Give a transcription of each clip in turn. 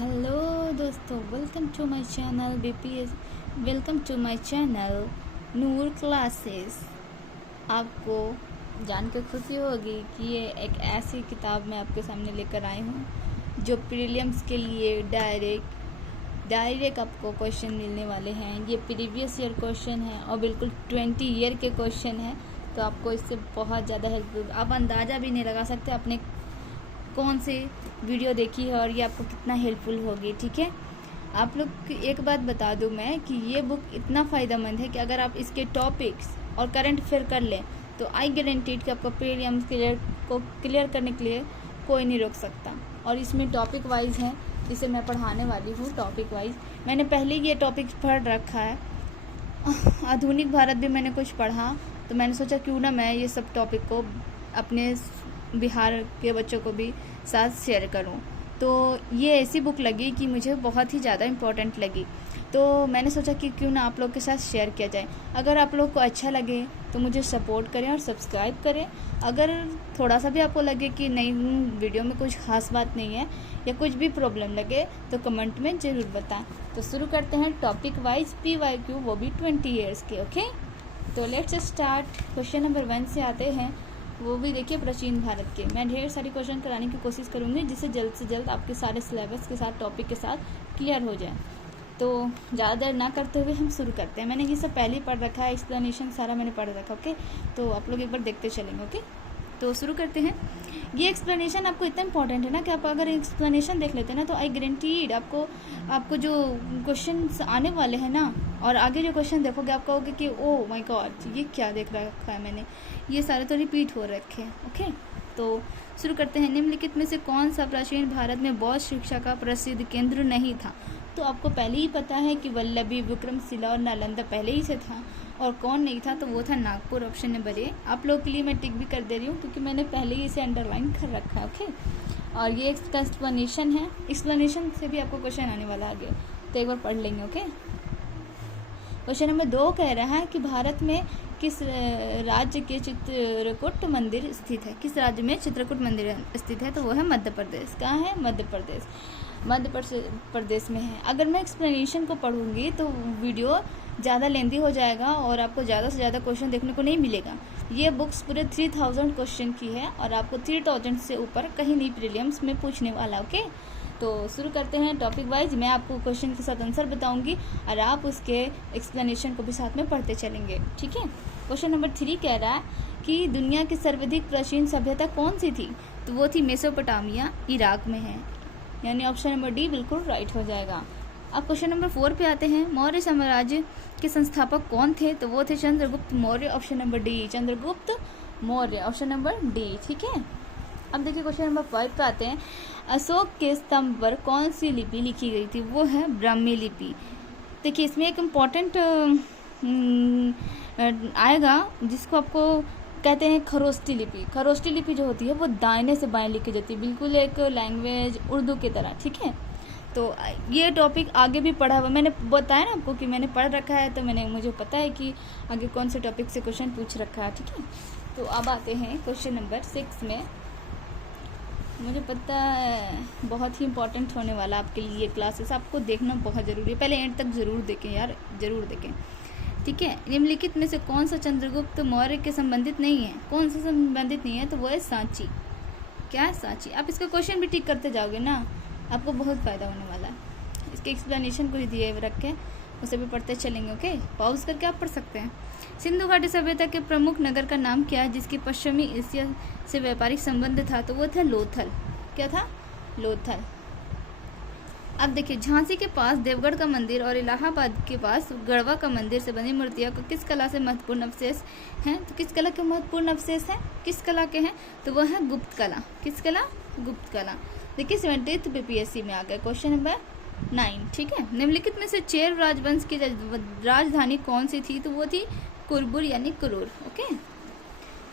Hello दोस्तों, welcome to my channel BPS. Welcome to my channel Noor classes. आपको जानकर खुशी होगी कि ये एक ऐसी किताब मैं आपके सामने लेकर आई हूँ जो प्रीलिम्स के लिए डायरेक्ट आपको क्वेश्चन मिलने वाले हैं। ये प्रीवियस ईयर क्वेश्चन है और बिल्कुल 20 ईयर के क्वेश्चन है, तो आपको इससे बहुत ज़्यादा हेल्प। आप अंदाज़ा भी नहीं लगा सकते आपने कौन सी वीडियो देखी है और ये आपको कितना हेल्पफुल होगी। ठीक है, आप लोग की एक बात बता दूं मैं कि ये बुक इतना फ़ायदेमंद है कि अगर आप इसके टॉपिक्स और करंट अफेयर कर लें तो आई गारंटीड कि आपको प्रीलिम्स क्लियर करने के लिए कोई नहीं रोक सकता। और इसमें टॉपिक वाइज है, इसे मैं पढ़ाने वाली हूँ टॉपिक वाइज। मैंने पहले ये टॉपिक पढ़ रखा है, आधुनिक भारत भी मैंने कुछ पढ़ा, तो मैंने सोचा क्यों ना मैं ये सब टॉपिक को अपने बिहार के बच्चों को भी साथ शेयर करूं। तो ये ऐसी बुक लगी कि मुझे बहुत ही ज़्यादा इम्पोर्टेंट लगी, तो मैंने सोचा कि क्यों ना आप लोग के साथ शेयर किया जाए। अगर आप लोग को अच्छा लगे तो मुझे सपोर्ट करें और सब्सक्राइब करें। अगर थोड़ा सा भी आपको लगे कि नहीं वीडियो में कुछ खास बात नहीं है या कुछ भी प्रॉब्लम लगे तो कमेंट में ज़रूर बताएं। तो शुरू करते हैं टॉपिक वाइज PYQ, वो भी 20 ईयर्स के। ओके, तो लेट्स स्टार्ट। क्वेश्चन नंबर 1 से आते हैं, वो भी देखिए प्राचीन भारत के। मैं ढेर सारी क्वेश्चन कराने की कोशिश करूँगी जिससे जल्द से जल्द आपके सारे सिलेबस के साथ टॉपिक के साथ क्लियर हो जाए। तो ज़्यादा देर ना करते हुए हम शुरू करते हैं। मैंने ये सब पहले ही पढ़ रखा है, एक्सप्लेनेशन सारा मैंने पढ़ रखा। ओके, तो आप लोग एक बार देखते चलेंगे। ओके, तो शुरू करते हैं। ये एक्सप्लेनेशन आपको इतना इंपॉर्टेंट है ना कि आप अगर एक्सप्लेनेशन देख लेते हैं ना तो आई गारंटीड आपको जो क्वेश्चन आने वाले हैं ना और आगे जो क्वेश्चन देखोगे आप कहोगे कि ओह माय गॉड, ये क्या देख रखा है मैंने, ये सारे तो रिपीट हो रखे हैं। ओके, तो शुरू करते हैं। निम्नलिखित में से कौन सा प्राचीन भारत में बौद्ध शिक्षा का प्रसिद्ध केंद्र नहीं था? तो आपको पहले ही पता है कि वल्लभी, विक्रमशिला और नालंदा पहले ही से था। और कौन नहीं था? तो वो था नागपुर। ऑप्शन नंबर ए। आप लोग के लिए मैं टिक भी कर दे रही हूँ क्योंकि मैंने पहले ही इसे अंडरलाइन कर रखा है। ओके, और ये इसका एक्सप्लेनेशन है, एक्सप्लेनेशन से भी आपको क्वेश्चन आने वाला आगे, तो एक बार पढ़ लेंगे। ओके, क्वेश्चन नंबर 2 कह रहा है कि भारत में किस राज्य के चित्रकूट मंदिर स्थित है? किस राज्य में चित्रकूट मंदिर स्थित है? तो वो है मध्य प्रदेश। कहाँ है? मध्य प्रदेश। मध्य प्रदेश में है। अगर मैं एक्सप्लेनेशन को पढ़ूंगी तो वीडियो ज़्यादा लेंदी हो जाएगा और आपको ज़्यादा से ज़्यादा क्वेश्चन देखने को नहीं मिलेगा। ये बुक्स पूरे 3000 क्वेश्चन की है और आपको 3000 से ऊपर कहीं नहीं प्रीलिम्स में पूछने वाला। ओके, तो शुरू करते हैं टॉपिक वाइज। मैं आपको क्वेश्चन के साथ आंसर बताऊंगी और आप उसके एक्सप्लेनेशन को भी साथ में पढ़ते चलेंगे। ठीक है, क्वेश्चन नंबर 3 कह रहा है कि दुनिया की सर्वाधिक प्राचीन सभ्यता कौन सी थी? तो वो थी मेसोपोटामिया, इराक में है, यानी ऑप्शन नंबर डी बिल्कुल राइट हो जाएगा। अब क्वेश्चन नंबर 4 पे आते हैं। मौर्य साम्राज्य के संस्थापक कौन थे? तो वो थे Chandragupta Maurya. Option number D, Chandragupta Maurya. Option number D. ठीक है, अब देखिए क्वेश्चन नंबर 5 पे आते हैं। अशोक के स्तंभ पर कौन सी लिपि लिखी गई थी? वो है ब्राह्मी लिपि। देखिए इसमें एक इम्पॉर्टेंट आएगा जिसको आपको कहते हैं खरोष्टी लिपि। खरोष्टी लिपि जो होती है वो दाहिने से बाएं लिखी जाती है, बिल्कुल एक लैंग्वेज उर्दू की तरह। ठीक है, तो ये टॉपिक आगे भी पढ़ा हुआ, मैंने बताया ना आपको कि मैंने पढ़ रखा है, तो मुझे पता है कि आगे कौन से टॉपिक से क्वेश्चन पूछ रखा है। ठीक है, तो अब आते हैं क्वेश्चन नंबर 6 में। मुझे पता है बहुत ही इंपॉर्टेंट होने वाला आपके लिए क्लासेस, आपको देखना बहुत ज़रूरी है। पहले एंड तक ज़रूर देखें यार, ज़रूर देखें। ठीक है, निम्नलिखित में से कौन सा चंद्रगुप्त मौर्य के संबंधित नहीं है? कौन सा संबंधित नहीं है? तो वो है सांची। क्या है? सांची। आप इसका क्वेश्चन भी टिक करते जाओगे ना, आपको बहुत फ़ायदा होने वाला है। इसके एक्सप्लेनेशन को ही दिए रखें, उसे भी पढ़ते चलेंगे। ओके, पॉज करके आप पढ़ सकते हैं। सिंधु घाटी सभ्यता के प्रमुख नगर का नाम क्या है जिसकी पश्चिमी एशिया से व्यापारिक संबंध था? तो वो था लोथल। क्या था? लोथल। अब देखिए झांसी के पास देवगढ़ का मंदिर और इलाहाबाद के पास गढ़वा का मंदिर से बनी मूर्तियां को किस कला से महत्वपूर्ण अवशेष हैं? तो किस कला के महत्वपूर्ण अवशेष हैं? किस कला के हैं? तो वह है गुप्त कला। किस कला? गुप्त कला। देखिए 70th BPSC में आ गया क्वेश्चन नंबर 9। ठीक है, निम्नलिखित में से चेर राजवंश की राजधानी कौन सी थी? तो वो थी कुरबुर यानी कुरूर। ओके,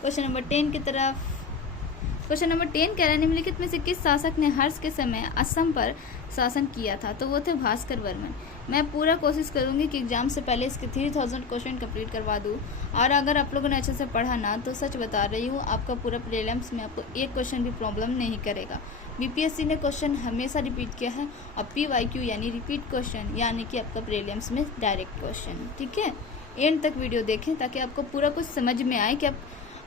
क्वेश्चन नंबर 10 की तरफ। क्वेश्चन नंबर 10 कह रहा है निम्नलिखित में से किस शासक ने हर्ष के समय असम पर शासन किया था? तो वो थे भास्कर वर्मन। मैं पूरा कोशिश करूंगी कि एग्जाम से पहले इसके 3000 क्वेश्चन कंप्लीट करवा दूं, और अगर आप लोगों ने अच्छे से पढ़ा ना तो सच बता रही हूँ आपका पूरा प्रीलिम्स में आपको एक क्वेश्चन भी प्रॉब्लम नहीं करेगा। बीपीएससी ने क्वेश्चन हमेशा रिपीट किया है, और PYQ यानी रिपीट क्वेश्चन, यानी कि आपका प्रीलिम्स में डायरेक्ट क्वेश्चन। ठीक है, एंड तक वीडियो देखें ताकि आपको पूरा कुछ समझ में आए कि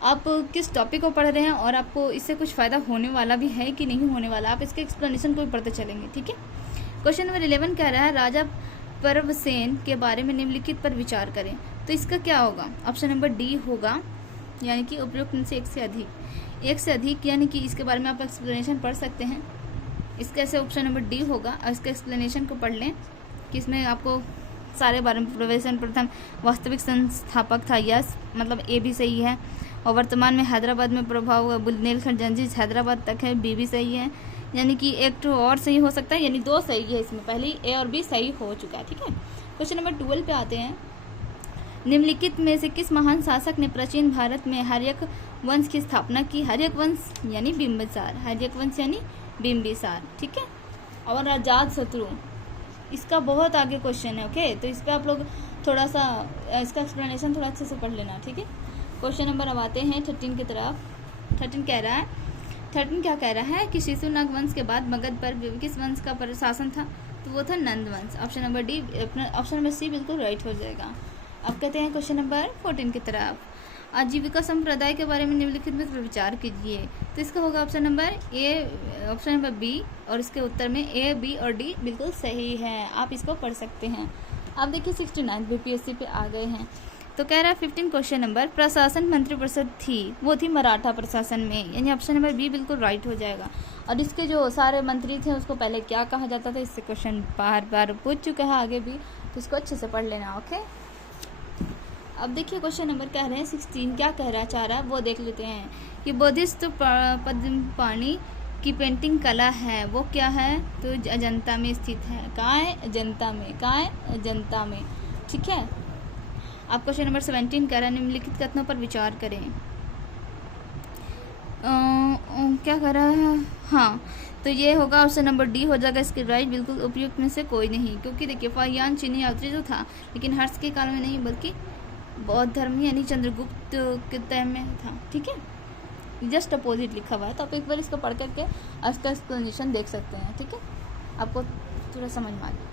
आप किस टॉपिक को पढ़ रहे हैं और आपको इससे कुछ फ़ायदा होने वाला भी है कि नहीं होने वाला। आप इसके एक्सप्लेनेशन को भी पढ़ते चलेंगे। ठीक है, क्वेश्चन नंबर 11 कह रहा है राजा पर्वसेन के बारे में निम्नलिखित पर विचार करें। तो इसका क्या होगा? ऑप्शन नंबर डी होगा, यानी कि उपयुक्त में से एक से अधिक, यानी कि इसके बारे में आप एक्सप्लेनेशन पढ़ सकते हैं। इसका ऐसे ऑप्शन नंबर डी होगा, और इसका एक्सप्लेनेशन को पढ़ लें कि इसमें आपको सारे बारे में प्रवेशन प्रथम वास्तविक संस्थापक था, यस मतलब ए भी सही है, और वर्तमान में हैदराबाद में प्रभाव बुंदेलखंड जंजीर हैदराबाद तक है, बी भी सही है, यानी कि एक तो और सही हो सकता है, यानी 2 सही है इसमें, पहले ए और बी सही हो चुका है। ठीक है, क्वेश्चन नंबर 12 पे आते हैं। निम्नलिखित में से किस महान शासक ने प्राचीन भारत में हर्यक वंश की स्थापना की? हर्यक वंश यानी बिंबिसार, हर्यक वंश यानी बिंबिसार। ठीक है, और अजात शत्रु, इसका बहुत आगे क्वेश्चन है। ओके, तो इस पर आप लोग थोड़ा सा इसका एक्सप्लेनेशन थोड़ा अच्छे से पढ़ लेना। ठीक है, क्वेश्चन नंबर अब आते हैं 13 की तरफ। 13 कह रहा है, 13 क्या कह रहा है कि शिशुनाग वंश के बाद मगध पर किस वंश का प्रशासन था? तो वो था नंद वंश। Option number D, option number C बिल्कुल राइट हो जाएगा। अब कहते हैं क्वेश्चन नंबर 14 की तरफ। आजीविका संप्रदाय के बारे में निम्नलिखित में विचार कीजिए। तो इसका होगा option number A, option number B, और इसके उत्तर में ए, बी और डी बिल्कुल सही है। आप इसको पढ़ सकते हैं। अब देखिए 69 बीपीएससी पे आ गए हैं। तो कह रहा है 15 क्वेश्चन नंबर, प्रशासन मंत्रिपरिषद थी, वो थी मराठा प्रशासन में, यानी ऑप्शन नंबर बी बिल्कुल राइट हो जाएगा। और इसके जो सारे मंत्री थे उसको पहले क्या कहा जाता था, इससे क्वेश्चन बार बार पूछ चुका है आगे भी, तो इसको अच्छे से पढ़ लेना। ओके, अब देखिए क्वेश्चन नंबर कह रहे हैं 16 क्या कह रहा चाह रहा है वो देख लेते हैं कि बोधिस्त्व पद्मपाणि की पेंटिंग कला है वो क्या है? तो अजंता में स्थित है। कहाँ है? अजंता में। कहाँ है? अजंता में। ठीक है, आप क्वेश्चन नंबर 17 कह रहा है निम्नलिखित कथनों पर विचार करें। क्या कर रहा है? हाँ, तो ये होगा ऑप्शन नंबर डी हो जाएगा इसके राइट। बिल्कुल उपयुक्त में से कोई नहीं, क्योंकि देखिए फाहियान चीनी यात्री तो था, लेकिन हर्ष के काल में नहीं बल्कि बौद्ध धर्म यानी चंद्रगुप्त के टाइम में था। ठीक है, जस्ट अपोजिट लिखा हुआ है, तो आप एक बार इसको पढ़ करके इसका एक्सप्लेनेशन देख सकते हैं। ठीक है, आपको थोड़ा समझ में आ जाए।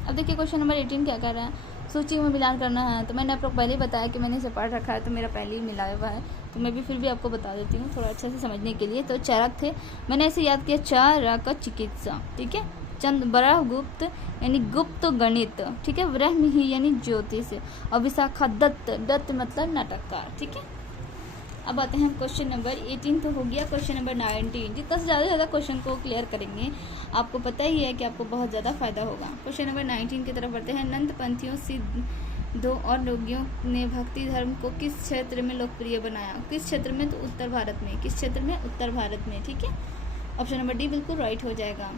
अब देखिए क्वेश्चन नंबर 18 क्या कर रहा है, सूची में मिलान करना है। तो मैंने आपको पहले ही बताया कि मैंने इसे पढ़ रखा है, तो मेरा पहले ही मिलाया हुआ है, तो मैं भी फिर भी आपको बता देती हूँ थोड़ा अच्छे से समझने के लिए। तो चरक थे, मैंने ऐसे याद किया, चरक चिकित्सा। ठीक है, चंद ब्रह गुप्त यानी गुप्त गणित। ठीक है, ब्रह्म ही यानी ज्योतिष, और विशाखा दत्त, दत्त मतलब नाटककार। ठीक है, अब आते हैं क्वेश्चन नंबर 18 तो हो गया। क्वेश्चन नंबर 19, जितना से ज़्यादा क्वेश्चन को क्लियर करेंगे आपको पता ही है कि आपको बहुत ज़्यादा फायदा होगा। क्वेश्चन नंबर 19 की तरफ बढ़ते हैं। नंद पंथियों सिद्धों और योगियों ने भक्ति धर्म को किस क्षेत्र में लोकप्रिय बनाया? किस क्षेत्र में? तो उत्तर भारत में। किस क्षेत्र में? उत्तर भारत में। ठीक है, ऑप्शन नंबर डी बिल्कुल राइट हो जाएगा।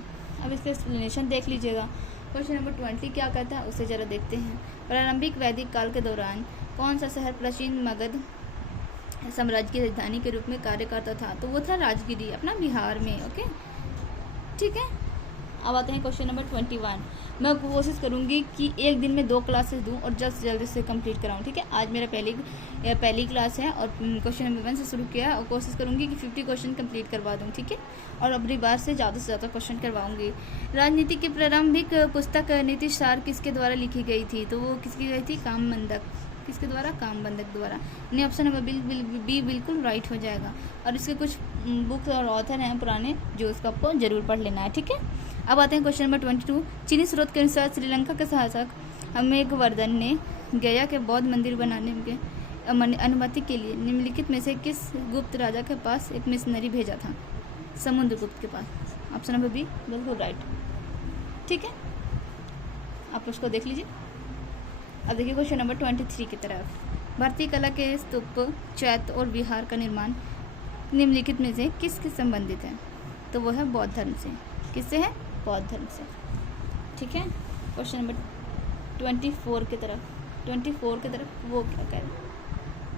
अब इसका एक्सप्लेनेशन देख लीजिएगा। क्वेश्चन नंबर 20 क्या कहता है उसे जरा देखते हैं। प्रारंभिक वैदिक काल के दौरान कौन सा शहर प्राचीन मगध साम्राज्य की राजधानी के रूप में कार्य करता था? तो वो था राजगिरी, अपना बिहार में। ओके, ठीक है, अब आते हैं क्वेश्चन नंबर 21। मैं कोशिश करूंगी कि एक दिन में 2 क्लासेस दूं और जल्द से जल्द से कंप्लीट कराऊं। ठीक है, आज मेरा पहली क्लास है और क्वेश्चन नंबर 1 से शुरू किया, और कोशिश करूंगी कि 50 क्वेश्चन कंप्लीट करवा दूं। ठीक है, और अगली बार से ज़्यादा क्वेश्चन करवाऊंगी। राजनीति की प्रारंभिक पुस्तक नीति सार किसके द्वारा लिखी गई थी? तो वो किसकी गई थी? कामबंधक। किसके द्वारा? कामबंधक द्वारा। यानी ऑप्शन नंबर बी बिल्कुल राइट हो जाएगा। और इसके कुछ बुक्स और ऑथर हैं पुराने जो उसको आपको जरूर पढ़ लेना है। ठीक है, अब आते हैं क्वेश्चन नंबर 22। चीनी स्रोत के अनुसार श्रीलंका के शासक मेघवर्धन ने गया के बौद्ध मंदिर बनाने के अनुमति के लिए निम्नलिखित में से किस गुप्त राजा के पास एक मिशनरी भेजा था? समुद्रगुप्त के पास। ऑप्शन नंबर बी बिल्कुल राइट। ठीक है, आप उसको देख लीजिए। अब देखिए क्वेश्चन नंबर 23 की तरफ। भारतीय कला के स्तूप, चैत्य और विहार का निर्माण निम्नलिखित में से किसके संबंधित है? तो वो है बौद्ध धर्म से। किससे है? बौद्ध धर्म से। ठीक है, क्वेश्चन नंबर 24 की तरफ वो क्या कह रहे हैं?